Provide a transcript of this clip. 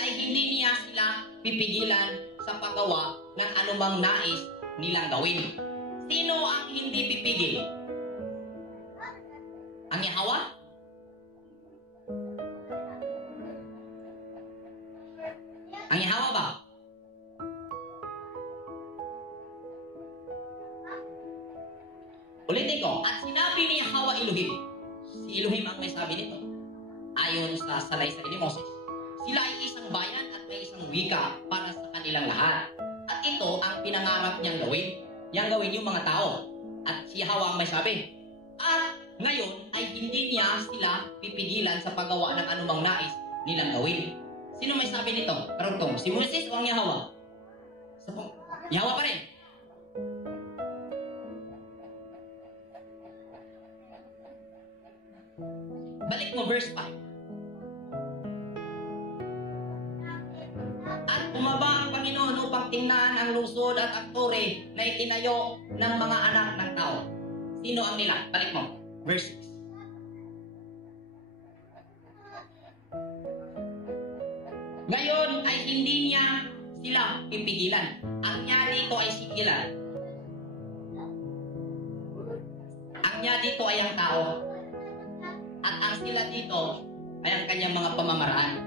ay hindi niya sila pipigilan sa paggawa ng anumang nais nilang gawin. Sino ang hindi pipigil? Ang Yahweh? Ang Yahweh ba? Ulitin ko, at sinabi ni Yahweh Elohim, si Elohim ang may sabi nito, ayon sa salaysay ni Moses, sila ay isang bayan at may isang wika para sa kanilang lahat. At ito ang pinangarap niyang gawin. Yang gawin yung mga tao. At si Yahweh ang may sabi. At ngayon ay hindi niya sila pipigilan sa paggawa ng anumang nais nilang gawin. Sino may sabi nito? Karugtong, si Moses o ang Yahweh? Yahweh pa rin. Balik mo verse 5. At bumaba ang Panginoon upang tingnan ang lungsod at ang tore na itinayo ng mga anak ng tao. Sino ang nila? Balik mo. Verse 6. Ngayon ay hindi niya sila pipigilan. Ang niya dito ay sigilan. Ang niya dito ay ang tao. At ang sila dito ay ang kanyang mga pamamaraan.